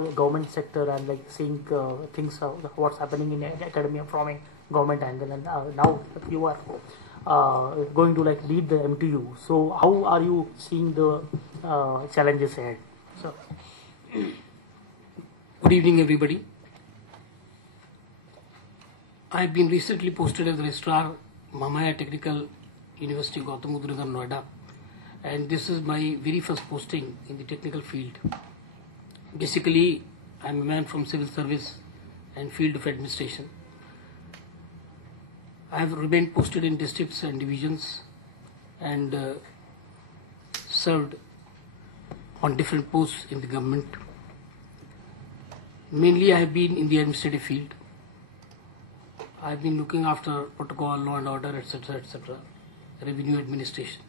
government sector and like seeing things what's happening in academia from a government angle, and now you are going to like lead the MTU. So how are you seeing the challenges ahead? So good evening, everybody. I have been recently posted as registrar, Mamaya Technical University, Gautam Buddha Nagar, Noida, and this is my very first posting in the technical field. Basically, I am a man from civil service and field of administration. I have remained posted in districts and divisions and served on different posts in the government. Mainly, I have been in the administrative field. I have been looking after protocol, law and order, etc., revenue administration.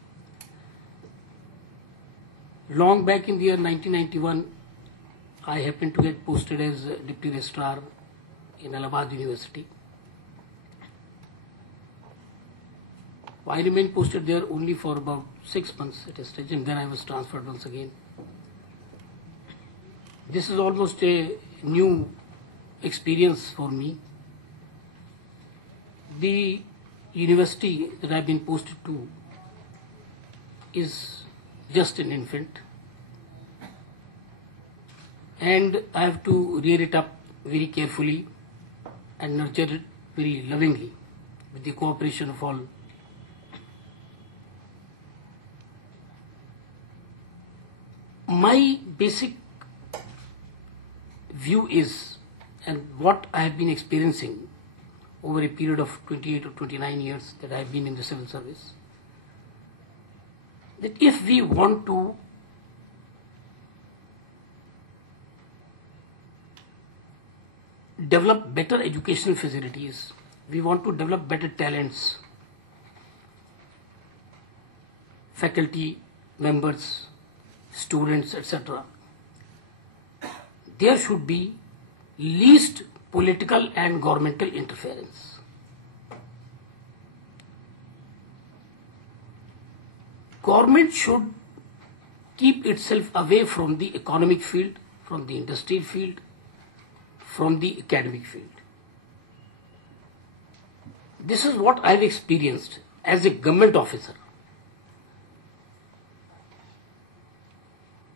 Long back in the year 1991, I happened to get posted as Deputy Registrar in Allahabad University. I remained posted there only for about 6 months at a stage, and then I was transferred once again. This is almost a new experience for me. The university that I have been posted to is just an infant, and I have to rear it up very carefully and nurture it very lovingly with the cooperation of all. My basic view is, and what I have been experiencing over a period of 28 or 29 years that I have been in the civil service, that if we want to develop better educational facilities, we want to develop better talents, faculty members, students, etc., there should be least political and governmental interference. Government should keep itself away from the economic field, from the industrial field, from the academic field. This is what I have experienced as a government officer.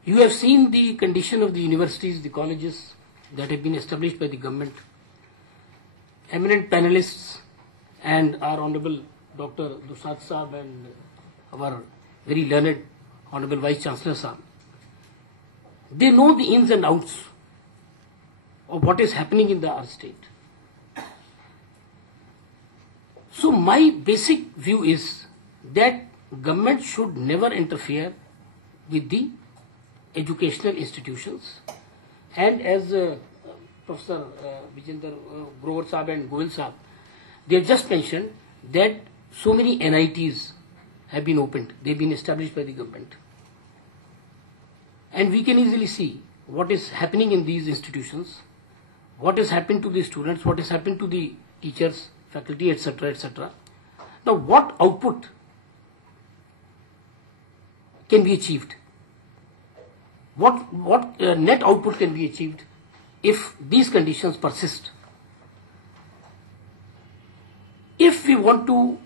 You have seen the condition of the universities, the colleges that have been established by the government. Eminent panelists and our Honorable Dr. Dusad Saab and our very learned Honorable Vice Chancellor Saab, they know the ins and outs of what is happening in our state. So my basic view is that government should never interfere with the educational institutions, and as Professor Vijender Grover Saab and Goel Saab, they have just mentioned that so many NITs have been opened, they have been established by the government, and we can easily see what is happening in these institutions, what has happened to the students, what has happened to the teachers, faculty, etc., etc. Now, what output can be achieved? What net output can be achieved if these conditions persist? If we want to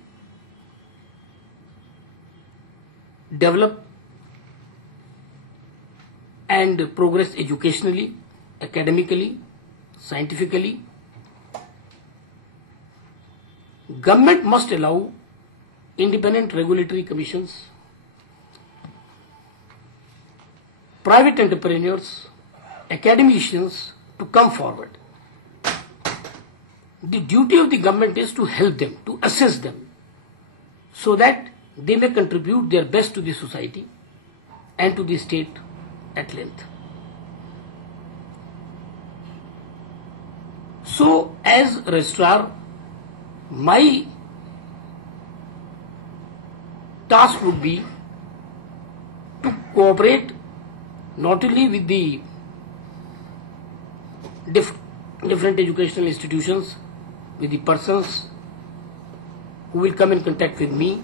develop and progress educationally, academically, scientifically, government must allow independent regulatory commissions, private entrepreneurs, academicians to come forward. The duty of the government is to help them, to assist them, so that they may contribute their best to the society and to the state at length. So, as registrar, my task would be to cooperate not only with the different educational institutions, with the persons who will come in contact with me.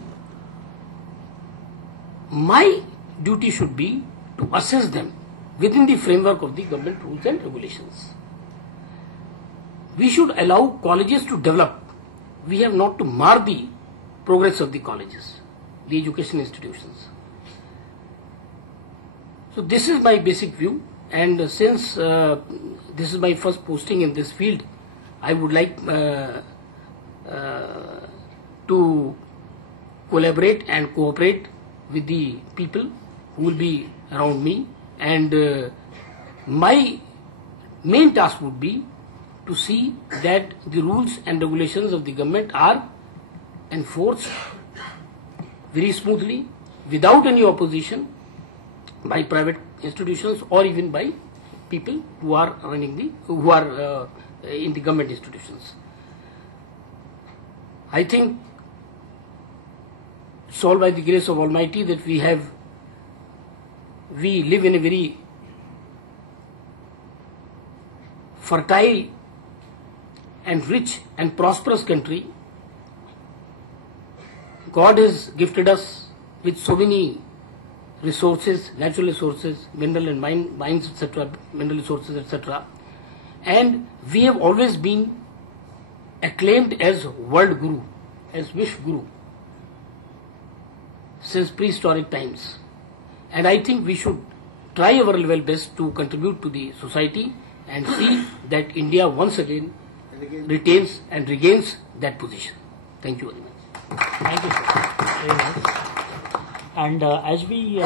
My duty should be to assess them within the framework of the government rules and regulations. We should allow colleges to develop. We have not to mar the progress of the colleges, the education institutions. So this is my basic view, and since this is my first posting in this field, I would like to collaborate and cooperate with the people who will be around me, and my main task would be to see that the rules and regulations of the government are enforced very smoothly, without any opposition by private institutions or even by people who are in the government institutions. I think it's all by the grace of Almighty that we live in a very fertile and rich and prosperous country. God has gifted us with so many resources, natural resources, mineral and mines, etc., mineral resources, etc. And we have always been acclaimed as world guru, as wish guru, since prehistoric times. And I think we should try our level best to contribute to the society and see that India once again retains and regains that position. Thank you very much. Thank you, sir. Very nice. And as we